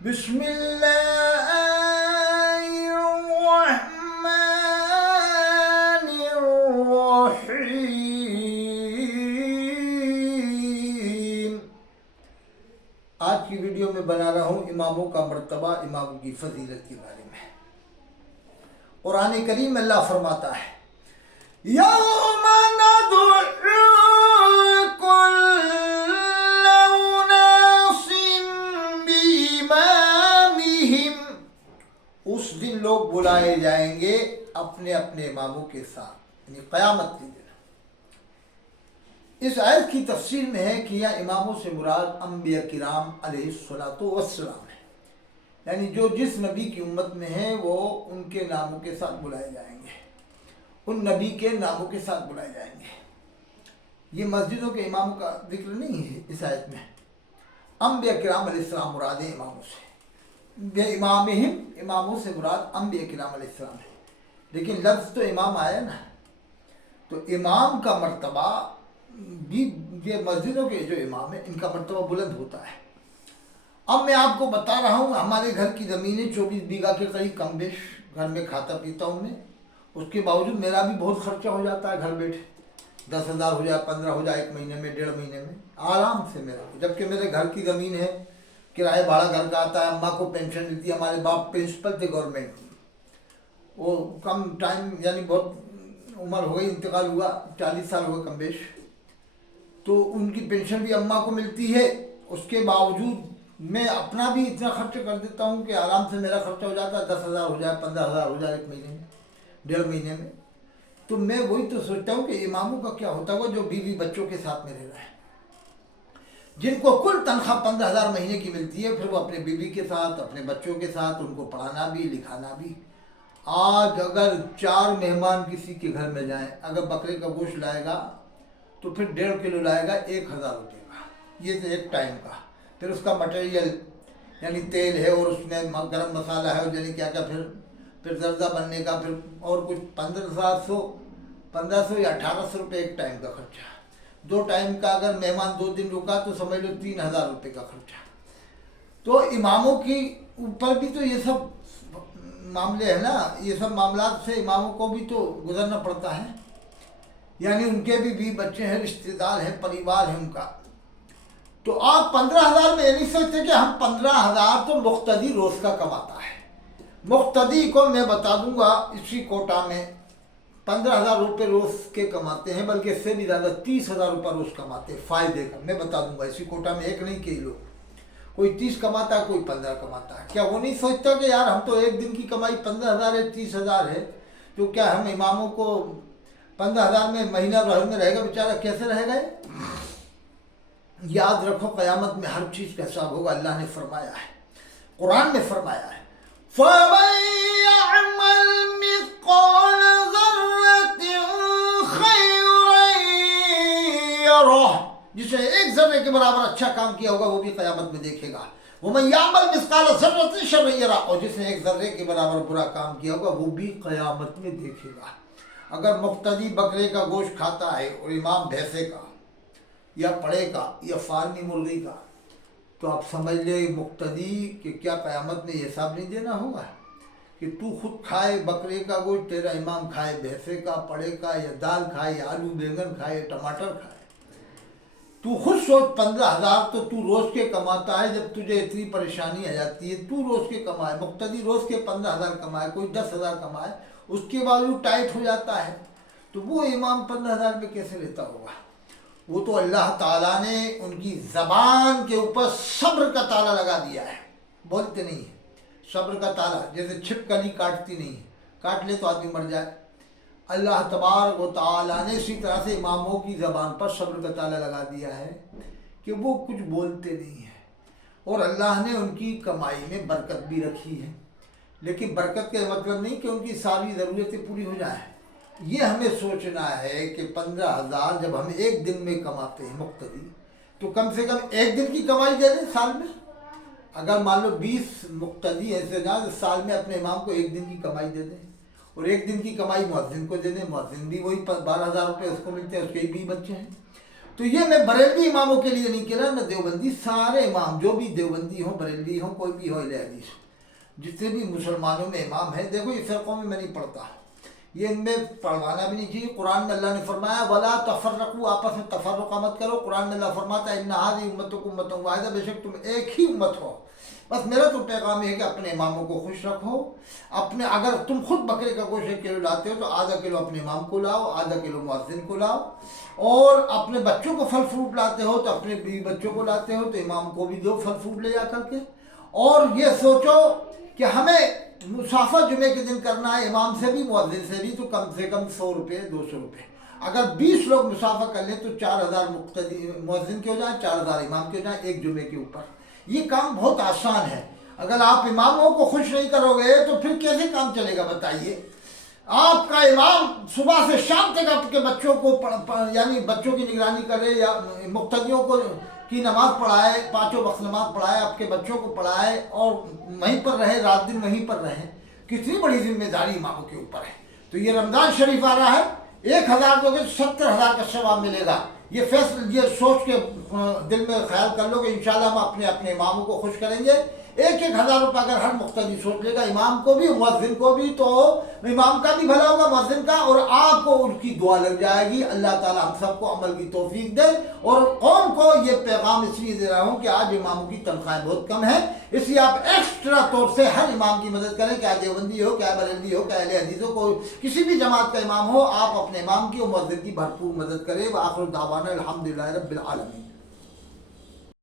بسم اللہ الرحمن الرحیم۔ آج کی ویڈیو میں بنا رہا ہوں اماموں کا مرتبہ، اماموں کی فضیلت کے بارے میں۔ قرآن کریم میں اللہ فرماتا ہے یوم ندعو کل اناس بامامہم، اس دن لوگ بلائے جائیں گے اپنے اپنے اماموں کے ساتھ، یعنی قیامت کے دن۔ اس آیت کی تفسیر میں ہے کہ یہاں اماموں سے مراد انبیاء کرام علیہ السلام ہے، یعنی جو جس نبی کی امت میں ہیں وہ ان کے ناموں کے ساتھ بلائے جائیں گے، ان نبی کے ناموں کے ساتھ بلائے جائیں گے۔ یہ مسجدوں کے اماموں کا ذکر نہیں ہے اس آیت میں، انبیاء کرام علیہ السلام مراد ہیں اماموں سے، امامہم، اماموں سے مراد انبیاء کرام علیہ السلام ہے، لیکن لفظ تو امام آیا نا، تو امام کا مرتبہ بھی یہ مسجدوں کے جو امام ہیں ان کا مرتبہ بلند ہوتا ہے۔ اب میں آپ کو بتا رہا ہوں، ہمارے گھر کی زمینیں 24 بیگھہ کے قریب کم بیش، گھر میں کھاتا پیتا ہوں میں، اس کے باوجود میرا بھی بہت خرچہ ہو جاتا ہے گھر بیٹھے، 10,000 ہو جائے، 15 ہو جائے، ایک مہینے میں، 1.5 مہینے میں آرام سے میرا، جبکہ میرے گھر کی زمین ہے، کرایہ بھاڑا گھر کا آتا ہے، اماں کو پینشن ملتی ہے، ہمارے باپ پرنسپل تھے گورنمنٹ، وہ کم ٹائم یعنی بہت عمر ہو گئی، انتقال ہوا، 40 سال ہو گئے کم بیش، تو ان کی پینشن بھی اماں کو ملتی ہے، اس کے باوجود میں اپنا بھی اتنا خرچ کر دیتا ہوں کہ آرام سے میرا خرچہ ہو جاتا ہے، 10,000 ہو جائے، 15,000 ہو جائے ایک مہینے میں، 1.5 مہینے میں۔ تو میں وہی تو سوچتا ہوں کہ اماموں کا کیا ہوتا ہوگا جو بیوی بچوں کے ساتھ میں رہ رہا ہے، جن کو کل تنخواہ 15,000 مہینے کی ملتی ہے، پھر وہ اپنے بیوی کے ساتھ، اپنے بچوں کے ساتھ، ان کو پڑھانا بھی لکھانا بھی۔ آج اگر 4 مہمان کسی کے گھر میں جائیں، اگر بکرے کا گوشت لائے گا تو پھر 1.5 کلو لائے گا 1,000 روپے کا، یہ تو ایک ٹائم کا، پھر اس کا مٹیریل یعنی تیل ہے، اور اس میں گرم مسالہ ہے، اور یعنی کیا کیا، پھر زردہ بننے کا، پھر اور کچھ 1500 یا 1800 روپے ایک ٹائم کا خرچہ۔ 2 ٹائم کا اگر مہمان 2 دن رکا تو سمجھ لو 3,000 روپے کا خرچہ۔ تو اماموں کی اوپر بھی تو یہ سب معاملے ہیں نا، یہ سب معاملات سے اماموں کو بھی تو گزرنا پڑتا ہے، یعنی ان کے بھی بچے ہیں، رشتہ دار ہیں، پریوار ہے ان کا۔ تو آپ 15,000 میں یہ نہیں سوچتے کہ ہم 15,000 تو مقتدی روز کا کماتا ہے، مقتدی کو میں بتا دوں گا اسی کوٹا میں 15,000 روپے روز کے کماتے ہیں، بلکہ اس سے بھی زیادہ 30,000 روپے روز کماتے ہیں فائدے کا، میں بتا دوں گا اسی کوٹا میں، ایک نہیں کئی لوگ، کوئی 30 کماتا ہے، کوئی 15 کماتا ہے۔ کیا وہ نہیں سوچتا کہ یار ہم تو ایک دن کی کمائی 15,000 ہے، 30,000 ہے، تو کیا ہم اماموں کو 15,000 میں مہینہ بھر میں رہے گا بیچارہ، کیسے رہے گا؟ یاد رکھو قیامت میں ہر چیز کا حساب ہوگا، اللہ نے فرمایا ہے، قرآن میں فرمایا ہے فَمَن يَعْمَلْ مِثْقَالَ ذَرَّةٍ خَيْرًا يَرَهُ، جس نے ایک ذرے کے برابر اچھا کام کیا ہوگا وہ بھی قیامت میں دیکھے گا، وَمَن يَعْمَلْ مِثْقَالَ ذَرَّةٍ شَرًّا يَرَهُ، اور جس نے ایک ذرے کے برابر برا کام کیا ہوگا وہ بھی قیامت میں دیکھے گا۔ اگر مقتدی بکرے کا گوشت کھاتا ہے اور امام بھینسے کا یا پڑے کا یا فارمی مرغی کا، تو آپ سمجھ لے مقتدی کہ کیا قیامت میں یہ حساب نہیں دینا ہوگا کہ تو خود کھائے بکرے کا گوشت، تیرا امام کھائے بھینسے کا، پڑے کا، یا دال کھائے، یا آلو بیگن کھائے، ٹماٹر کھائے۔ تو خود سوچ 15,000 تو تو روز کے کماتا ہے، جب تجھے اتنی پریشانی آ جاتی ہے، تو روز کے کمائے، مقتدی روز کے 15,000 کمائے، کوئی 10,000 کمائے، اس کے باوجود ٹائٹ ہو جاتا ہے، تو وہ امام 15,000 میں کیسے لیتا ہوگا؟ وہ تو اللہ تعالیٰ نے ان کی زبان کے اوپر صبر کا تالا لگا دیا ہے، بولتے نہیں ہیں، صبر کا تالا، جیسے چھپکلی کاٹتی نہیں ہے، کاٹ لے تو آدمی مر جائے، اللہ تبارک و تعالیٰ نے اسی طرح سے اماموں کی زبان پر صبر کا تالا لگا دیا ہے کہ وہ کچھ بولتے نہیں ہیں، اور اللہ نے ان کی کمائی میں برکت بھی رکھی ہے، لیکن برکت کا مطلب نہیں کہ ان کی ساری ضرورتیں پوری ہو جائیں۔ یہ ہمیں سوچنا ہے کہ 15,000 جب ہم ایک دن میں کماتے ہیں مقتدی، تو کم سے کم ایک دن کی کمائی دے دیں سال میں، اگر مان لو 20 مقتدی ایسے نہ سال میں اپنے امام کو ایک دن کی کمائی دے دیں، اور ایک دن کی کمائی مؤذن کو دے دیں، مؤذن بھی وہی 12,000 روپے اس کو ملتے ہیں، اس کے بھی بچے ہیں، تو یہ میں بریلوی اماموں کے لیے نہیں کہہ رہا، میں دیوبندی سارے امام جو بھی دیوبندی ہوں، بریلوی ہوں، کوئی بھی ہو اہل حدیث ہو، جتنے بھی مسلمانوں میں امام ہیں، دیکھو یہ فرقوں میں نہیں پڑھتا، یہ ان میں پڑھوانا بھی نہیں چاہیے۔ قرآن میں اللہ نے فرمایا وَلَا تَفَرَّقُوا، آپس میں تفرقہ مت کرو۔ قرآن میں اللہ فرماتا ہے اِنَّ هَٰذِهِ أُمَّتُكُمْ أُمَّةً وَاحِدَةً، بے شک تم ایک ہی امت ہو۔ بس میرا تو پیغام یہ ہے کہ اپنے اماموں کو خوش رکھو، اپنے اگر تم خود بکرے کا گوشت 1 کلو لاتے ہو تو آدھا کلو اپنے امام کو لاؤ، آدھا کلو مؤذن کو لاؤ، اور اپنے بچوں کو پھل فروٹ لاتے ہو تو اپنے بیوی بچوں کو لاتے ہو تو امام کو بھی دو پھل فروٹ لے جا کر کے، اور یہ سوچو کہ ہمیں مسافہ جمعے کے دن کرنا ہے، امام سے بھی مؤذن سے بھی تو کم سے کم 100 روپے 200 روپے، اگر 20 لوگ مسافہ کر لیں تو 4000 مقتدی مؤذن کے ہو جائیں، 4000 امام کے ہو جائیں ایک جمعے کے اوپر۔ یہ کام بہت آسان ہے، اگر آپ اماموں کو خوش نہیں کرو گے تو پھر کیسے کام چلے گا بتائیے؟ آپ کا امام صبح سے شام تک آپ کے بچوں کو یعنی بچوں کی نگرانی کرے یا مقتدیوں کو کی نماز پڑھائے، 5 وقت نماز پڑھائے، آپ کے بچوں کو پڑھائے اور وہیں پر رہے، رات دن وہیں پر رہے، کتنی بڑی ذمہ داری اماموں کے اوپر ہے۔ تو یہ رمضان شریف آ رہا ہے، 1000 دو گے تو 70,000 کا ثواب ملے گا۔ یہ فیصلہ یہ سوچ کے دل میں خیال کر لو کہ انشاءاللہ ہم اپنے اماموں کو خوش کریں گے۔ 1000 روپے اگر ہر مقتدی سوچ لے گا، امام کو بھی مؤذن کو بھی، تو امام کا بھی بھلا ہوگا مؤذن کا، اور آپ کو ان کی دعا لگ جائے گی۔ اللہ تعالی ہم سب کو عمل کی توفیق دے، اور قوم کو یہ پیغام اس لیے دے رہا ہوں کہ آج اماموں کی تنخواہیں بہت کم ہیں، اس لیے آپ ایکسٹرا طور سے ہر امام کی مدد کریں، کیا دیوبندی ہو، کیا بریلوی ہو، کیا اہل حدیث ہو، کوئی کسی بھی جماعت کا امام ہو، آپ اپنے امام کی اور مؤذن کی بھرپور مدد کریں۔ وآخر دعوانا الحمدللہ رب العالمین۔